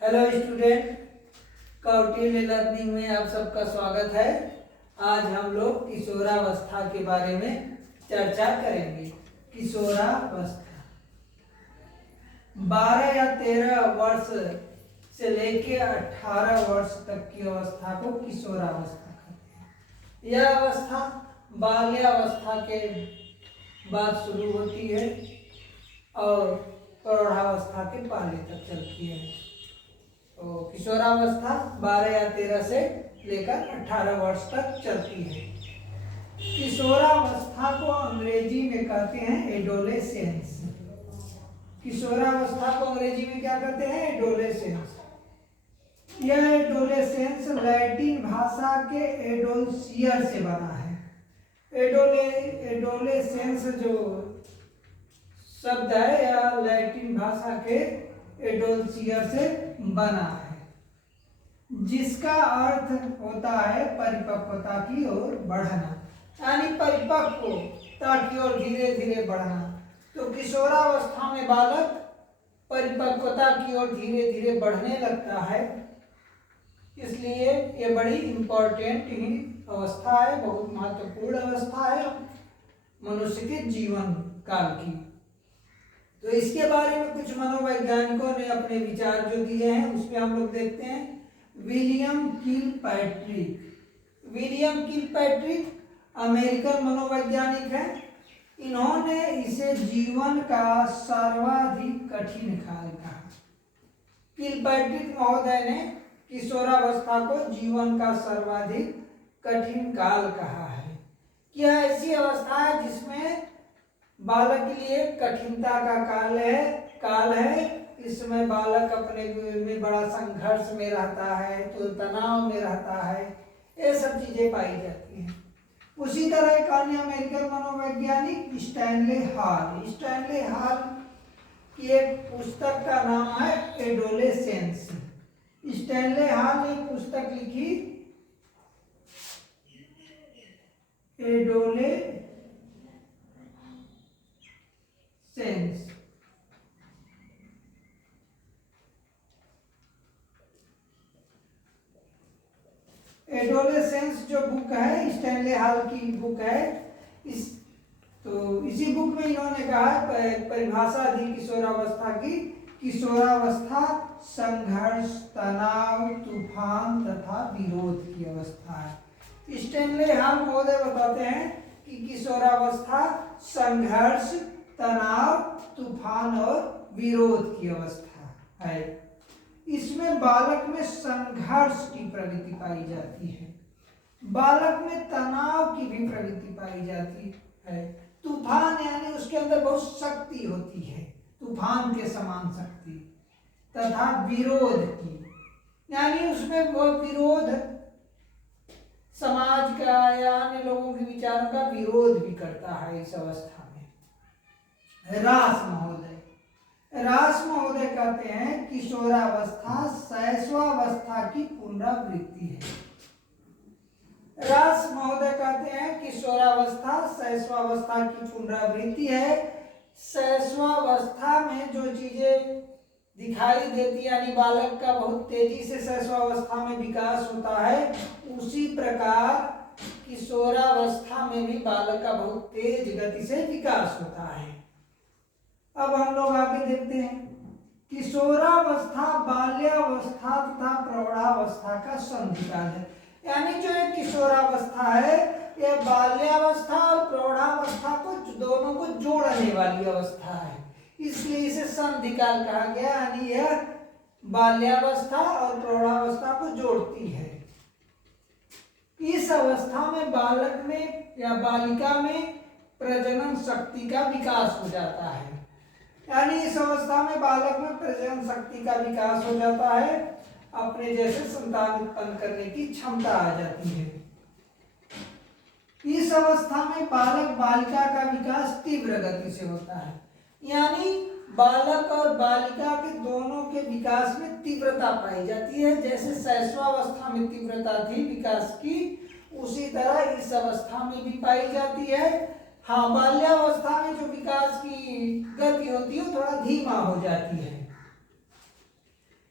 Hello student, Kautilya learning में आप सबका स्वागत है। आज हम लोग किशोरावस्था के बारे में चर्चा करेंगे। किशोरावस्था 12 या 13 वर्ष से लेके 18 वर्ष तक की अवस्था को किशोरावस्था कहते हैं। यह अवस्था बाल्यावस्था के बाद शुरू होती है और प्रौढ़ावस्था के पहले तक चलती है। तो किशोरावस्था 12 या 13 से लेकर 18 वर्ष तक चलती है। किशोरावस्था को अंग्रेजी में कहते हैं एडोलेसेंस। किशोरावस्था को अंग्रेजी में क्या कहते हैं? एडोलेसेंस। यह एडोलेसेंस लैटिन भाषा के एडोल्सियर से बना है। एडोलेसेंस जो शब्द है यह लैटिन भाषा के एडोल्सियर से बना है, जिसका अर्थ होता है परिपक्वता की ओर बढ़ना, यानी परिपक्वता की ओर धीरे धीरे बढ़ना। तो किशोरावस्था में बालक परिपक्वता की ओर धीरे धीरे बढ़ने लगता है, इसलिए ये बड़ी इम्पोर्टेंट ही अवस्था है, बहुत महत्वपूर्ण अवस्था है मनुष्य के जीवन काल की। तो इसके बारे में कुछ मनोवैज्ञानिकों ने अपने विचार जो दिए हैं उसमें हम लोग देखते हैं। विलियम किलपैट्रिक अमेरिकन मनोवैज्ञानिक हैं। इन्होंने इसे जीवन का सर्वाधिक कठिन काल कहा। किलपैट्रिक महोदय ने किशोरावस्था को जीवन का सर्वाधिक कठिन काल कहा है। यह ऐसी अवस्था है जिसमें बालक के लिए कठिनता का काल है। इसमें बालक अपने में बड़ा संघर्ष में रहता है, तो तनाव में रहता है, ये सब चीजें पाई जाती हैं। उसी तरह एक अन्य अमेरिकन मनोवैज्ञानिक स्टैनले हॉल की एक पुस्तक का नाम है एडोलेसेंस। स्टैनले हॉल ने पुस्तक लिखी एडोलेसेंस। एडोलेसेंस जो बुक है स्टैनले हॉल की बुक है। इसी बुक में इन्होंने कहा परिभाषा दी किशोरावस्था की। किशोरावस्था संघर्ष, तनाव, तूफान तथा विरोध की अवस्था है। स्टैनले हॉल महोदय बताते हैं कि किशोरावस्था संघर्ष, तनाव, तूफान और विरोध की अवस्था है। इसमें बालक में संघर्ष की प्रवृत्ति पाई जाती है, बालक में तनाव की भी प्रवृत्ति पाई जाती है। तूफान यानी उसके अंदर बहुत शक्ति होती है, तूफान के समान शक्ति, तथा विरोध की, यानी उसमें वो विरोध समाज का या अन्य लोगों के विचारों का विरोध भी करता है इस अवस्था में। रास महोदय कहते हैं किशोरावस्था शैशवावस्था की पुनरावृत्ति है। रास महोदय कहते हैं किशोरावस्था शैशवावस्था की पुनरावृत्ति है। शैशवावस्था में जो चीजें दिखाई देती यानी बालक का बहुत तेजी से शैशवावस्था में विकास होता है, उसी प्रकार किशोरावस्था में भी बालक का बहुत तेज गति से विकास होता है। अब हम लोग आगे देखते हैं। किशोरावस्था बाल्यावस्था तथा प्रौढ़ावस्था का संधिकाल है, यानी जो एक किशोरावस्था है यह बाल्यावस्था और प्रौढ़ावस्था को दोनों को जोड़ने वाली अवस्था है, इसलिए इसे संधिकाल कहा गया। यानी यह बाल्यावस्था और प्रौढ़ावस्था को जोड़ती है। इस अवस्था में बालक में या बालिका में प्रजनन शक्ति का विकास हो जाता है, यानी इस अवस्था में बालक में प्रजनन शक्ति का विकास हो जाता है, अपने जैसे संतान उत्पन्न करने की क्षमता आ जाती है। इस अवस्था में बालक बालिका का विकास तीव्र गति से होता है, यानी बालक और बालिका के दोनों के विकास में तीव्रता पाई जाती है। जैसे शैशवावस्था में तीव्रता थी विकास की, उसी तरह इस अवस्था में भी पाई जाती है। हाँ, बाल्यावस्था में जो विकास की गति होती है थोड़ा धीमा हो जाती है।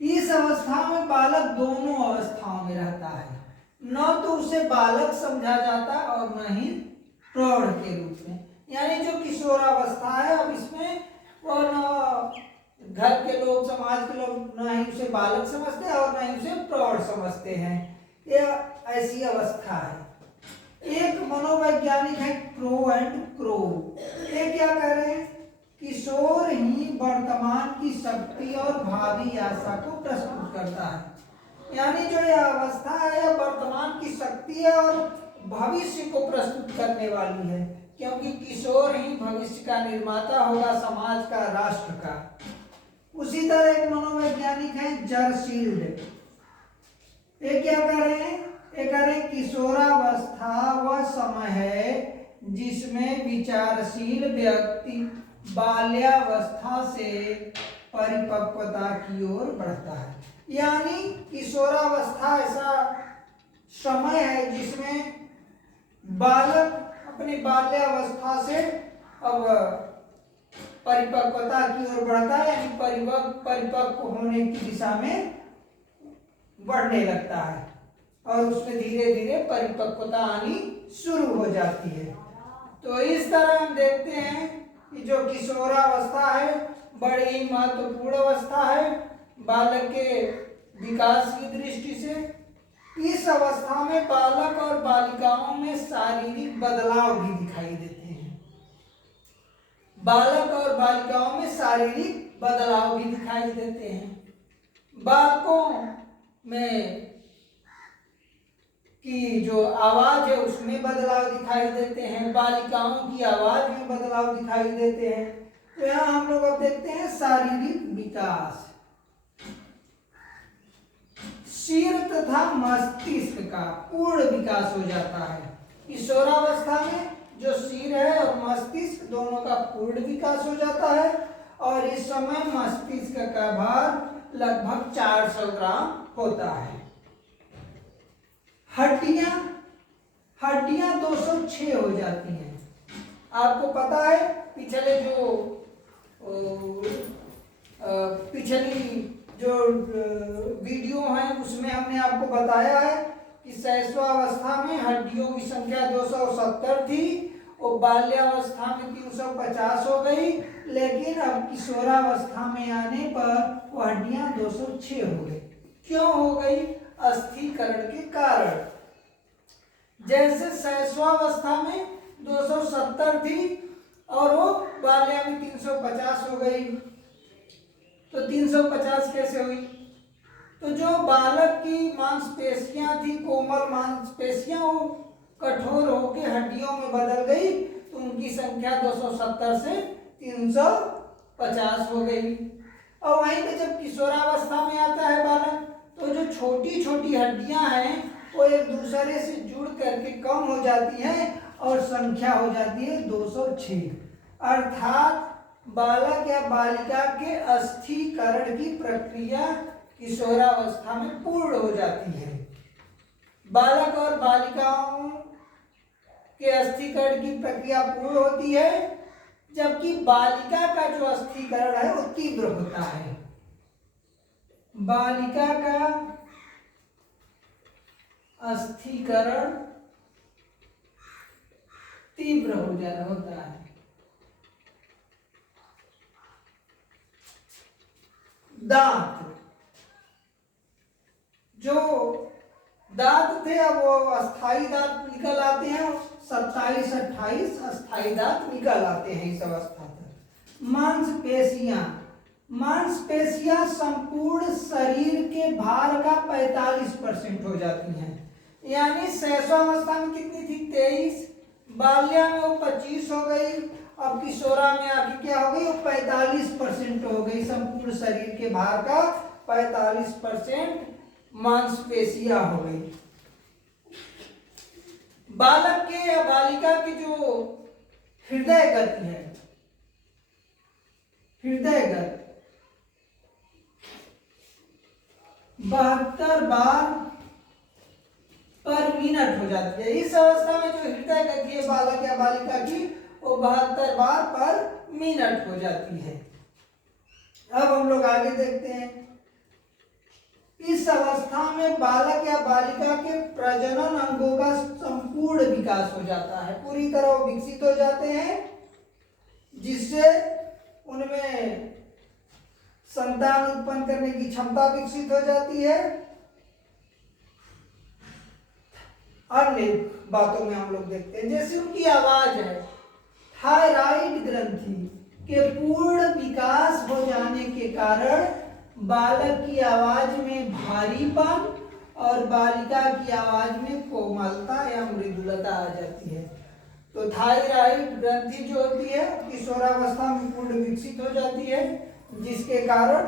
इस अवस्था में बालक दोनों अवस्थाओं में रहता है, न तो उसे बालक समझा जाता और न ही प्रौढ़ के रूप में। यानी जो किशोरावस्था है, अब इसमें वो न घर के लोग, समाज के लोग न ही उसे बालक समझते हैं और न ही उसे प्रौढ़ समझते हैं। यह ऐसी अवस्था है। एक मनोवैज्ञानिक है क्रो एंड क्रो, ये क्या कह रहे हैं? किशोर ही वर्तमान की शक्ति और भावी आशा को प्रस्तुत करता है। यानी जो यह अवस्था है, यह वर्तमान की शक्ति है और भविष्य को प्रस्तुत करने वाली है, क्योंकि किशोर ही भविष्य का निर्माता होगा, समाज का, राष्ट्र का। उसी तरह एक मनोवैज्ञानिक है जरशील्ड, ये क्या कर रहे हैं? ये कह रहे हैं किशोरावस्था वह समय है जिसमें विचारशील व्यक्ति बाल्यावस्था से परिपक्वता की ओर बढ़ता है। यानी किशोरावस्था ऐसा समय है जिसमें बालक अपनी बाल्यावस्था से अब परिपक्वता की ओर बढ़ता है, यानी परिपक्व होने की दिशा में बढ़ने लगता है और उसमें धीरे धीरे परिपक्वता आनी शुरू हो जाती है। तो इस तरह हम देखते हैं कि जो किशोरावस्था है बड़ी ही महत्वपूर्ण अवस्था है बालक के विकास की दृष्टि से। इस अवस्था में बालक और बालिकाओं में शारीरिक बदलाव भी दिखाई देते हैं। बालक और बालिकाओं में शारीरिक बदलाव भी दिखाई देते हैं। बालकों में की जो आवाज है उसमें बदलाव दिखाई देते हैं, बालिकाओं की आवाज में बदलाव दिखाई देते हैं। तो यहाँ हम लोग अब देखते हैं शारीरिक विकास। सिर तथा मस्तिष्क का पूर्ण विकास हो जाता है। किशोरावस्था में जो सिर है और मस्तिष्क दोनों का पूर्ण विकास हो जाता है और इस समय मस्तिष्क का भार लगभग 400 ग्राम होता है। हड्डियां 206 हो जाती हैं। आपको पता है पिछले पिछली जो वीडियो है उसमें हमने आपको बताया है कि शैशवावस्था में हड्डियों की संख्या 270 थी और बाल्यावस्था में 350 हो गई, लेकिन अब किशोरावस्था में आने पर वो हड्डियां 206 हो गई। क्यों हो गई? अस्थिकरण के कारण। जैसे शैशवावस्था में 270 थी और वो बाल्या में 350 हो गई। तो 350 कैसे हुई? तो जो बालक की मांसपेशियां थी, कोमल मांसपेशियां, वो कठोर होकर हड्डियों में बदल गई, तो उनकी संख्या 270 से 350 हो गई। और वहीं पे जब किशोरावस्था में आता है बालक, तो जो छोटी छोटी हड्डियां हैं वो एक दूसरे से जुड़ करके कम हो जाती हैं और संख्या हो जाती है 206। अर्थात बालक या बालिका के अस्थिकरण की प्रक्रिया किशोरावस्था में पूर्ण हो जाती है। बालक और बालिकाओं के अस्थिकरण की प्रक्रिया पूर्ण होती है, जबकि बालिका का जो अस्थिकरण है वो तीव्र होता है। बालिका का अस्थिकरण तीव्र होता है। दांत, जो दांत थे अब वो अस्थाई दांत निकल आते हैं, 27-28 अस्थाई दांत निकल आते हैं इस अवस्था तक। मांसपेशियां संपूर्ण शरीर के भार का 45% हो जाती हैं। यानी शैशवावस्था में कितनी थी? 23, बाल्या में वो 25 हो गई, अब किशोरा में आके क्या हो गई? वो 45% हो गई। संपूर्ण शरीर के भार का 45% मांसपेशियां हो गई। बालक के या बालिका की जो हृदय गति है, हृदय गति 72 बार पर मिनट हो जाती है। इस अवस्था में जो हृदय गति है बालक या बालिका की, वो 72 बार पर मिनट हो जाती है। अब हम लोग आगे देखते हैं। इस अवस्था में बालक या बालिका के प्रजनन अंगों का संपूर्ण विकास हो जाता है, पूरी तरह वो विकसित हो जाते हैं, जिससे उनमें संतान उत्पन्न करने की क्षमता विकसित हो जाती है। अन्य बातों में हम लोग देखते हैं, जैसे उनकी आवाज है, थायराइड ग्रंथि के पूर्ण विकास हो जाने के कारण बालक की आवाज में भारीपन और बालिका की आवाज में कोमलता या मृदुलता आ जाती है। तो थायराइड ग्रंथि जो होती है किशोरावस्था में पूर्ण विकसित हो जाती है, जिसके कारण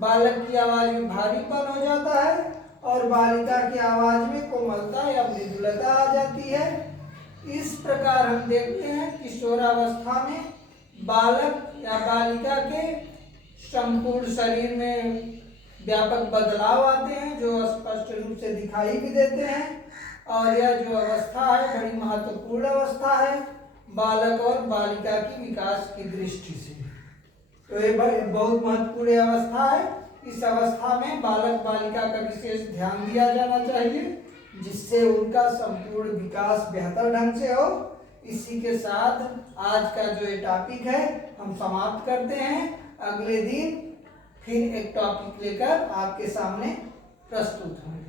बालक की आवाज में भारीपन हो जाता है और बालिका की आवाज में कोमलता या मृदुलता आ जाती है। इस प्रकार हम देखते हैं किशोरावस्था में बालक या बालिका के संपूर्ण शरीर में व्यापक बदलाव आते हैं, जो स्पष्ट रूप से दिखाई भी देते हैं। और यह जो अवस्था है बड़ी महत्वपूर्ण अवस्था है बालक और बालिका की विकास की दृष्टि से। तो ये बहुत महत्वपूर्ण अवस्था है। इस अवस्था में बालक बालिका का विशेष ध्यान दिया जाना चाहिए, जिससे उनका संपूर्ण विकास बेहतर ढंग से हो। इसी के साथ आज का जो ये टॉपिक है हम समाप्त करते हैं। अगले दिन फिर एक टॉपिक लेकर आपके सामने प्रस्तुत होंगे।